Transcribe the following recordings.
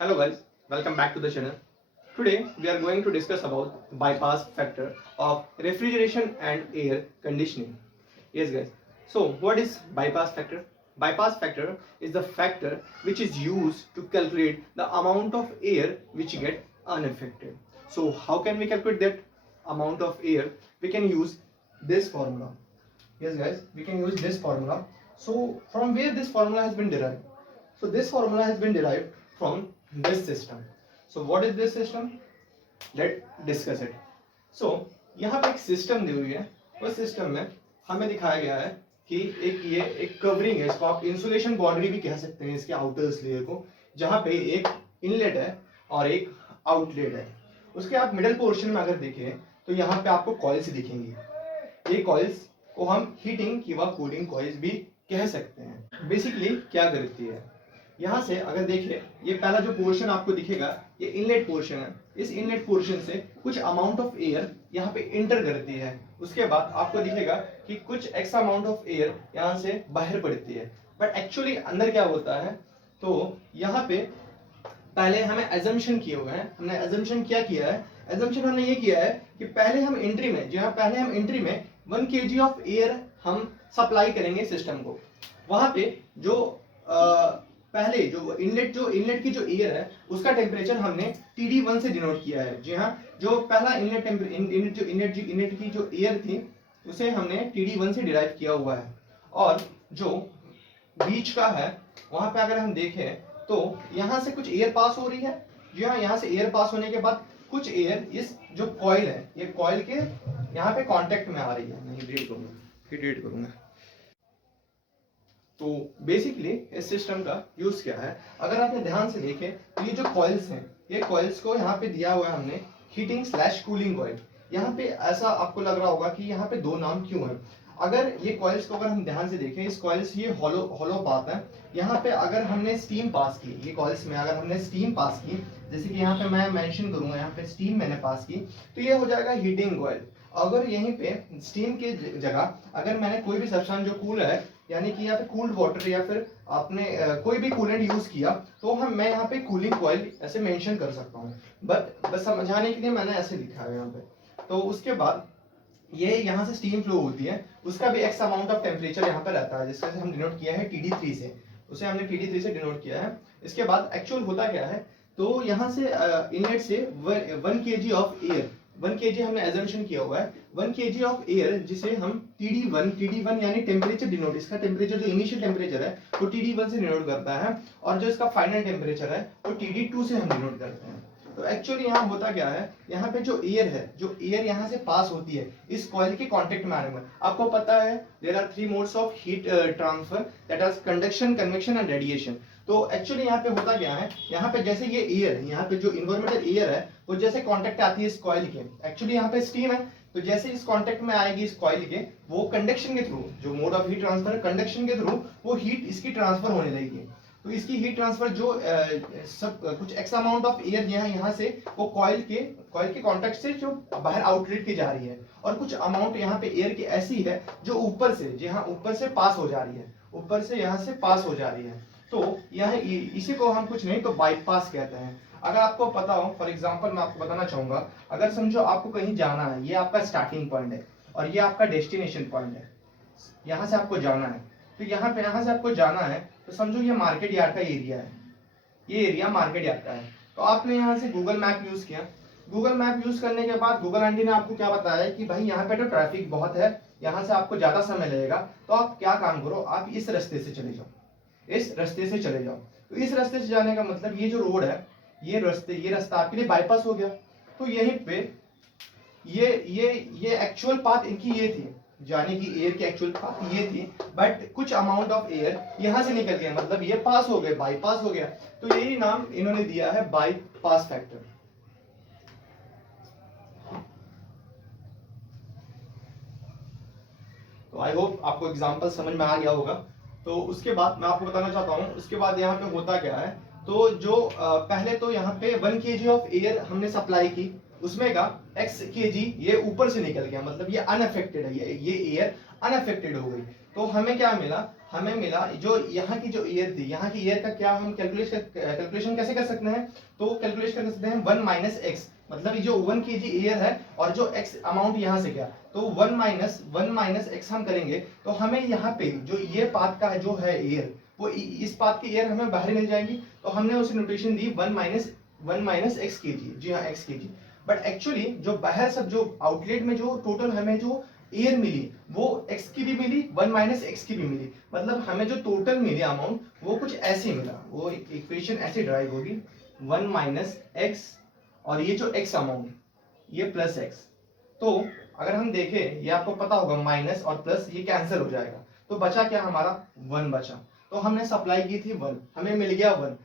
Hello guys, welcome back to the channel. Today we are going to discuss about bypass factor of refrigeration and air conditioning. Yes guys, so what is bypass factor? Bypass factor is the factor which is used to calculate the amount of air which get unaffected. So how can we calculate that amount of air? We can use this formula. Yes guys, we can use this formula. So from where this formula has been derived? So this formula has been derived from this system. So what is this system? Let's discuss it. So यहाँ पे एक system दी हुई है. उस system में हमें दिखाया गया है कि एक कवरिंग है, इसको आप इंसुलेशन बॉर्डरी भी कह सकते हैं, इसके आउटर लेयर को, जहाँ पे एक इनलेट है और एक आउटलेट है. उसके आप मिडल पोर्शन में अगर देखें तो यहाँ पे आपको कॉइल्स दिखेंगी. ये कॉइल्स को हम हीटिंग की व कूलिंग कॉइल्स भी कह सकते हैं. बेसिकली क्या करती है, यहाँ से अगर देखिए ये पहला जो पोर्शन आपको दिखेगा ये इनलेट पोर्शन है. इस इनलेट पोर्शन से कुछ अमाउंट ऑफ एयर यहाँ पे इंटर करती है. उसके बाद आपको दिखेगा कि कुछ एक्स्ट्रा अमाउंट ऑफ एयर यहाँ से बाहर पड़ती है. बट एक्चुअली अंदर क्या होता है, तो यहाँ पे पहले हमें एजम्पशन किए हुए हैं. हमने एजम्पशन क्या किया है, एजम्पशन हमने ये किया है कि पहले हम एंट्री में 1 kg ऑफ एयर हम सप्लाई करेंगे सिस्टम को. वहां पे जो पहले जो इनलेट की जो एयर है उसका टेम्परेचर हमने TD1 से डिनोट किया है. जी हाँ, जो पहला इनलेट की जो एयर थी उसे हमने TD1 से डिराइव किया हुआ है. और जो बीच का है वहां पे अगर हम देखें तो यहाँ से कुछ एयर पास हो रही है. जी हाँ, यहाँ से एयर पास होने के बाद कुछ एयर इस जो कॉइल है, ये कॉइल के यहाँ पे कांटेक्ट में आ रही है. मैं डिलीट करूंगा. तो बेसिकली इस सिस्टम का यूज क्या है, अगर आपने ध्यान से देखें तो ये जो कॉइल्स हैं, ये कॉइल्स को यहाँ पे दिया हुआ है हमने हीटिंग स्लैश कूलिंग कॉइल. यहाँ पे ऐसा आपको लग रहा होगा कि यहाँ पे दो नाम क्यों है. अगर ये कॉइल्स को अगर हम ध्यान से देखें, इस कॉइल्स ये हॉलो पाथ है. यहाँ पे अगर हमने स्टीम पास की, ये कॉइल्स में अगर हमने स्टीम पास की, जैसे कि यहाँ पे मैं मेंशन करूंगा, यहाँ पे स्टीम मैंने पास की, तो ये हो जाएगा हीटिंग कॉइल. अगर यहीं पे स्टीम के जगह अगर मैंने कोई भी सब्सटेंस जो कूल है, यानी कि यहाँ पे कूल्ड वाटर या फिर आपने कोई भी कूलेंट यूज किया, तो मैं यहाँ पे कूलिंग कॉइल ऐसे मेंशन कर सकता हूँ. बस समझाने के लिए मैंने ऐसे लिखा है यहाँ पे. तो उसके बाद ये यहाँ से स्टीम फ्लो होती है, उसका भी एक्स अमाउंट ऑफ टेम्परेचर यहाँ पे रहता है, जिसका हम डिनोट किया है TD3 से. उसे हमने TD3 से डिनोट किया है. इसके बाद एक्चुअल होता क्या है, तो यहाँ से इनलेट से 1 kg ऑफ एयर, 1 kg हमने एजम्पशन किया हुआ है, 1 kg ऑफ एयर जिसे हम TD1 यानी टेम्परेचर डिनोट, इसका टेम्परेचर जो इनिशियल टेम्परेचर है वो TD1 से डिनोट करता है, और जो इसका फाइनल टेम्परेचर है वो TD2 से हम डिनोट करते हैं. तो एक्चुअली यहाँ होता क्या है, यहाँ पे जो एयर है, जो एयर यहाँ से पास होती है इस कॉइल के कांटेक्ट में आने में, आपको पता है there are 3 modes of heat transfer, that is conduction, convection and radiation. तो एक्चुअली यहाँ पे होता क्या है, यहाँ पे जैसे ये एयर, यहाँ पे जो इन्वायरमेंटल एयर है वो जैसे कांटेक्ट आती है इस कॉइल के, एक्चुअली यहाँ पे स्टीम है, तो जैसे इस कांटेक्ट में आएगी इस कॉइल के, वो कंडक्शन के थ्रू, जो mode of heat transfer, conduction के थ्रू वो हीट इसकी ट्रांसफर होने लगेगी. तो इसकी हीट ट्रांसफर जो सब कुछ एक्स्ट्रा अमाउंट ऑफ एयर यहाँ से वो कॉइल के कांटेक्ट से जो बाहर आउटलेट की जा रही है, और कुछ अमाउंट यहाँ पे एयर की ऐसी है जो ऊपर से, जी हाँ, ऊपर से पास हो जा रही है, ऊपर से यहाँ से पास हो जा रही है. तो यह इसी को हम कुछ नहीं तो बाईपास कहते हैं. अगर आपको पता हो, फॉर एग्जांपल मैं आपको बताना चाहूंगा, अगर समझो आपको कहीं जाना है, ये आपका स्टार्टिंग पॉइंट है और ये आपका डेस्टिनेशन पॉइंट है, यहाँ से आपको जाना है. तो यहाँ से आपको जाना है, तो समझो ये मार्केट यार्ड का एरिया है, ये एरिया मार्केट यार्ड का है. तो आपने यहाँ से गूगल मैप यूज किया. गूगल मैप यूज करने के बाद गूगल आंटी ने आपको क्या बताया कि भाई यहाँ पे तो ट्रैफिक बहुत है, यहाँ से आपको ज्यादा समय लगेगा, तो आप क्या काम करो, आप इस रास्ते से चले जाओ, इस रास्ते से चले जाओ. तो इस रास्ते से जाने का मतलब ये जो रोड है, ये रास्ता आपके लिए बाईपास हो गया. तो यहीं पे ये एक्चुअल पाथ इनकी ये थी, जाने की एयर की एक्चुअल पाथ ये थी, बट कुछ अमाउंट ऑफ एयर यहां से निकल गया, मतलब ये पास हो गए, बाईपास हो गया. तो यही नाम इन्होंने दिया है बाईपास फैक्टर. तो आई होप आपको एग्जांपल समझ में आ गया होगा. तो उसके बाद मैं आपको बताना चाहता हूँ, उसके बाद यहाँ पे होता क्या है, तो जो पहले तो यहाँ पे 1 kg ऑफ एयर हमने सप्लाई की, उसमें का x kg ये ऊपर से निकल गया, मतलब ये अनअफेक्टेड है, ये एयर अनअफेक्टेड हो गई. तो हमें क्या मिला, हमें मिला जो यहाँ की जो ईयर थी, यहाँ की ईयर का क्या हम कैलकुलेशन कैसे कर सकते हैं, तो कैलकुलेट कर सकते हैं 1 माइनस एक्स, मतलब ये जो 1 kg ईयर है और जो x अमाउंट यहाँ से गया, तो 1 माइनस एक्स हम करेंगे तो हमें यहाँ पे जो ये पाथ का जो है ईयर, वो इस पाथ की ईयर हमें बाहर मिल जाएगी, तो हमने उसे नोटेशन दी 1 माइनस एक्स kg, जी हाँ x kg। बट एक्चुअली जो बाहर सब जो आउटलेट में जो टोटल हमें जो ईयर मिली वो x की भी मिली, 1 माइनस एक्स की भी मिली, मतलब हमें जो टोटल मिली अमाउंट वो कुछ ऐसे मिला, वो इक्वेशन ऐसे ड्राइव होगी 1 माइनस एक्स और ये जो x अमाउंट ये प्लस x। तो अगर हम देखें, ये आपको पता होगा माइनस और प्लस ये कैंसिल हो जाएगा, तो बचा क्या हमारा 1 बचा, तो हमने सप्लाई की थी 1, हमें मिल गया 1।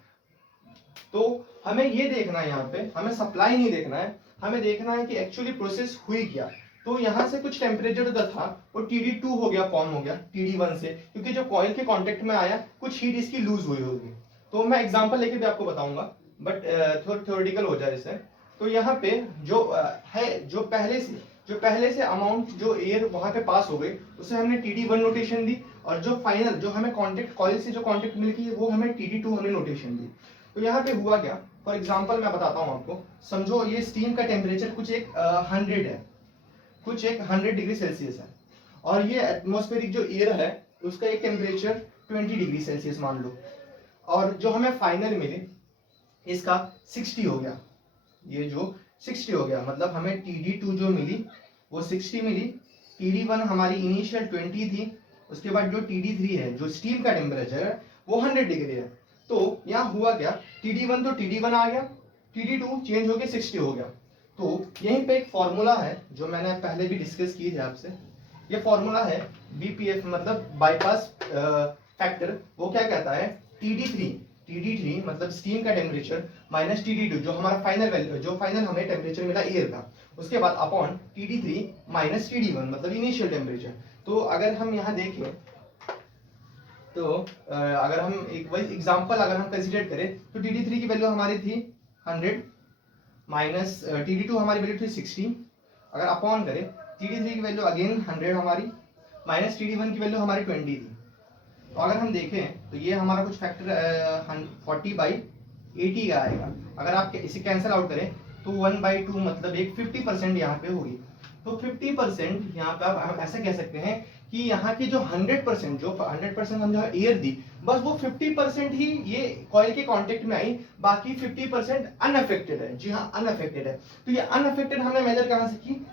तो हमें ये देखना है, यहाँ पे हमें सप्लाई नहीं देखना है, हमें देखना है कि एक्चुअली प्रोसेस हुई क्या। तो यहाँ से कुछ टेम्परेचर उधर था वो TD2 हो गया, फॉर्म हो गया TD1 से, क्योंकि जो कॉइल के कांटेक्ट में आया कुछ हीट इसकी लूज हुई होगी। तो मैं एग्जांपल लेके भी आपको बताऊंगा, बट थोड़ा थ्योरेटिकल हो जाए इससे। तो यहाँ पे जो है जो पहले से अमाउंट जो एयर वहां पे पास हो गई उसे हमने TD1 नोटेशन दी, और जो फाइनल जो हमें कांटेक्ट कॉइल से जो कांटेक्ट मिल गई वो हमें TD2 हमने नोटेशन दी। तो यहाँ पे हुआ क्या, फॉर एग्जाम्पल मैं बताता हूँ आपको, समझो ये स्टीम का टेम्परेचर कुछ एक 100 है, कुछ एक 100 डिग्री सेल्सियस है, और ये एटमॉस्फेरिक जो एयर है उसका एक टेम्परेचर 20 डिग्री सेल्सियस मान लो, और जो हमें फाइनल मिले इसका 60 हो गया, ये जो 60 हो गया, मतलब हमें TD2 जो मिली वो 60 मिली, TD1 हमारी इनिशियल 20 थी, उसके बाद जो TD3 है जो स्टीम का टेम्परेचर है वो 100 डिग्री है। तो यहाँ हुआ क्या, TD1 तो TD1 आ गया, TD2 चेंज हो गया 60 हो गया। तो यहीं पे एक फॉर्मूला है जो मैंने पहले भी डिस्कस की है आपसे, ये फॉर्मूला है BPF मतलब बाईपास फैक्टर। वो क्या कहता है, TD3 मतलब स्टीम का टेम्परेचर माइनस TD2 जो हमारा फाइनल वैल्यू, जो फाइनल हमें टेम्परेचर मिला एयर का, उसके बाद अपॉन TD3 माइनस TD1 मतलब इनिशियल टेम्परेचर। तो अगर हम यहाँ देखें, तो अगर हम एक वही एग्जांपल अगर हम कंसीडर करें, तो TD3 की वैल्यू हमारी थी 100 माइनस TD2 हमारी वैल्यू थी 60, अगर अपॉन करें TD3 की वैल्यू अगेन 100 हमारी, माइनस TD1 की वैल्यू हमारी 20 थी। तो अगर हम देखें तो ये हमारा कुछ फैक्टर 40/80 का आएगा, अगर आप इसे कैंसिल आउट करें तो 1/2 मतलब एक 50% यहाँ पे होगी। तो 50% यहाँ पे आप हम ऐसा कह सकते हैं कि यहाँ की जो 100% हम जो एयर दी, बस वो 50% ही ये कॉइल के कांटेक्ट में आई, बाकी 50% अनअफेक्टेड है। जी हाँ, अनअफेक्टेड है। तो ये अनअफेक्टेड हमने मेजर कहाँ से की,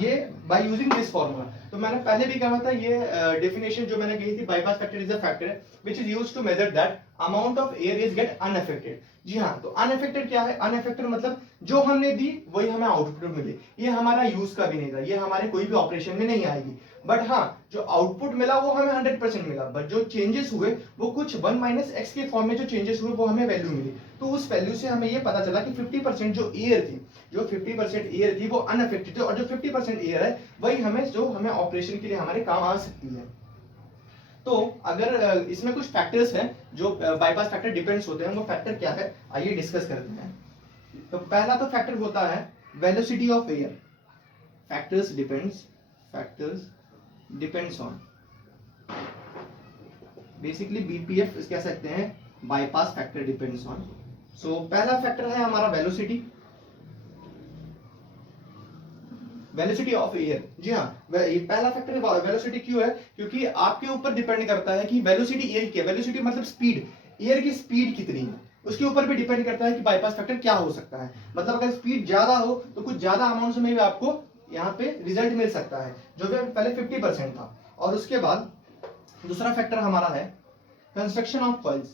ये बाय यूजिंग दिस फॉर्मूला। तो मैंने पहले भी कहा था, ये डेफिनेशन जो मैंने कही थी, bypass factor is a factor which is used to measure that amount of air is get unaffected. जी हाँ, तो अनअफेक्टेड क्या है, अनअफेक्टेड मतलब जो हमने दी वही हमें आउटपुट मिले, ये हमारा यूज का भी नहीं था, ये हमारे कोई भी ऑपरेशन में नहीं आएगी, बट हाँ जो आउटपुट मिला वो हमें 100% मिला, बट जो चेंजेस हुए वो कुछ 1 माइनस एक्स के फॉर्म में जो चेंजेस हुए वो हमें वैल्यू मिली। तो उस वैल्यू से हमें ये पता चला कि 50% जो एयर थी, जो 50% एयर थी वो अनअफेक्टेड थी, और जो 50% एयर है वही हमें जो हमें ऑपरेशन के लिए हमारे काम आ सकती है। तो अगर इसमें कुछ फैक्टर्स हैं जो बाईपास फैक्टर डिपेंड्स होते हैं, वो फैक्टर क्या है आइए डिस्कस करते हैं। तो पहला तो फैक्टर होता है velocity of air. Factors depends on, basically BPF कह सकते हैं बाईपास फैक्टर डिपेंड्स ऑन। सो पहला फैक्टर है हमारा वेलोसिटी ऑफ एयर। जी हाँ, ये पहला फैक्टर वेलोसिटी क्यों है, क्योंकि आपके ऊपर डिपेंड करता है कि वेलोसिटी एयर की, वेलोसिटी मतलब स्पीड, एयर की स्पीड कितनी है, उसके ऊपर भी डिपेंड करता है कि बाईपास फैक्टर क्या हो सकता है। मतलब अगर स्पीड ज्यादा हो तो कुछ ज्यादा अमाउंट में भी आपको यहाँ पे रिजल्ट मिल सकता है, जो भी पहले 50% था। और उसके बाद दूसरा फैक्टर हमारा है कंस्ट्रक्शन ऑफ कॉइल्स।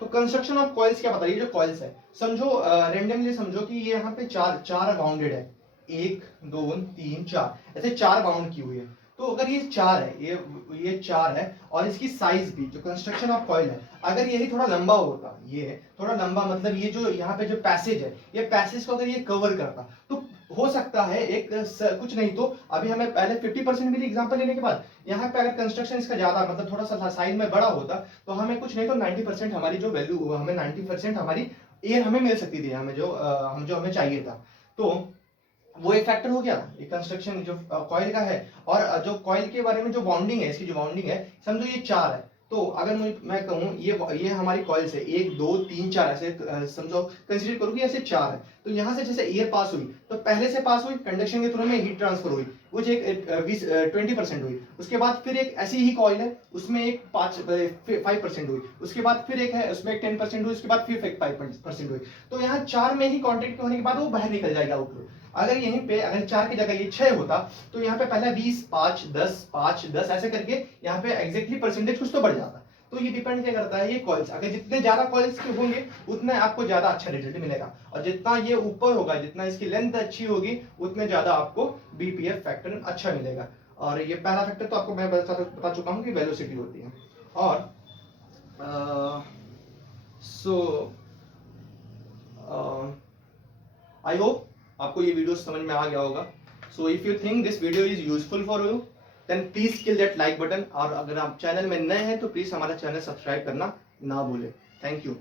तो कंस्ट्रक्शन ऑफ कॉइल्स क्या बताइए, जो कॉइल्स है समझो रेंडमली समझो कि ये यहाँ पे चार बाउंडेड है, 1 2 3 4 ऐसे 4 बाउंड की हुई है। तो अगर ये 4 है, ये 4 है, और इसकी साइज भी जो कंस्ट्रक्शन ऑफ कॉइल है, अगर यही थोड़ा लंबा होता, ये थोड़ा लंबा मतलब ये जो यहाँ पे जो पैसेज है, ये पैसेज को अगर ये कवर करता तो हो सकता है एक कुछ नहीं तो अभी हमें पहले 50% मिली एग्जांपल लेने के बाद, यहाँ पे अगर कंस्ट्रक्शन इसका ज्यादा मतलब थोड़ा सा साइज में बड़ा होता तो हमें कुछ नहीं तो 90% हमारी जो वैल्यू, हमें 90% हमारी एयर हमें मिल सकती थी, हमें जो हमें चाहिए था। तो वो एक फैक्टर हो गया, एक कंस्ट्रक्शन जो कॉइल का है। और जो कॉइल के बारे में जो बाउंडिंग है, इसकी जो बाउंडिंग है, समझो ये 4 है। तो अगर मैं कहूँ ये हमारी कॉइल्स है 1 2 3 4, ऐसे समझो कंसीडर करो कि ऐसे 4 है। तो यहाँ से जैसे एयर पास हुई, तो पहले से पास हुई कंडक्शन के थ्रू में हीट ट्रांसफर हुई, वो जो एक 20% हुई। उसके बाद फिर एक ऐसी ही कॉइल है, उसमें एक 5% हुई। उसके बाद फिर एक है, उसमें एक 10% हुई। उसके बाद फिर एक 5% हुई। तो यहाँ 4 में ही कांटेक्ट होने के बाद वो बाहर निकल जाएगा आउटपुट। अगर यहीं पे अगर 4 की जगह ये 6 होता, तो यहाँ पे पहला 20 5 10 5 10 ऐसे करके यहाँ पे एग्जैक्टली परसेंटेज कुछ तो बढ़ जाता। तो ये डिपेंड क्या करता है, ये कॉइल्स, अगर जितने ज्यादा कॉइल्स के होंगे उतना आपको ज्यादा अच्छा रिजल्ट मिलेगा। और जितना ये ऊपर होगा, जितना इसकी लेंथ अच्छी होगी, उतने ज्यादा आपको बीपीएफ फैक्टर अच्छा मिलेगा। और ये पहला फैक्टर तो आपको मैं बता चुका हूँ कि वेलोसिटी होती है। और सो आई होप आपको ये वीडियो समझ में आ गया होगा। So if you think this video is useful for you, then please kill that like button. और अगर आप चैनल में नए हैं तो प्लीज हमारा चैनल सब्सक्राइब करना ना भूलें। Thank you.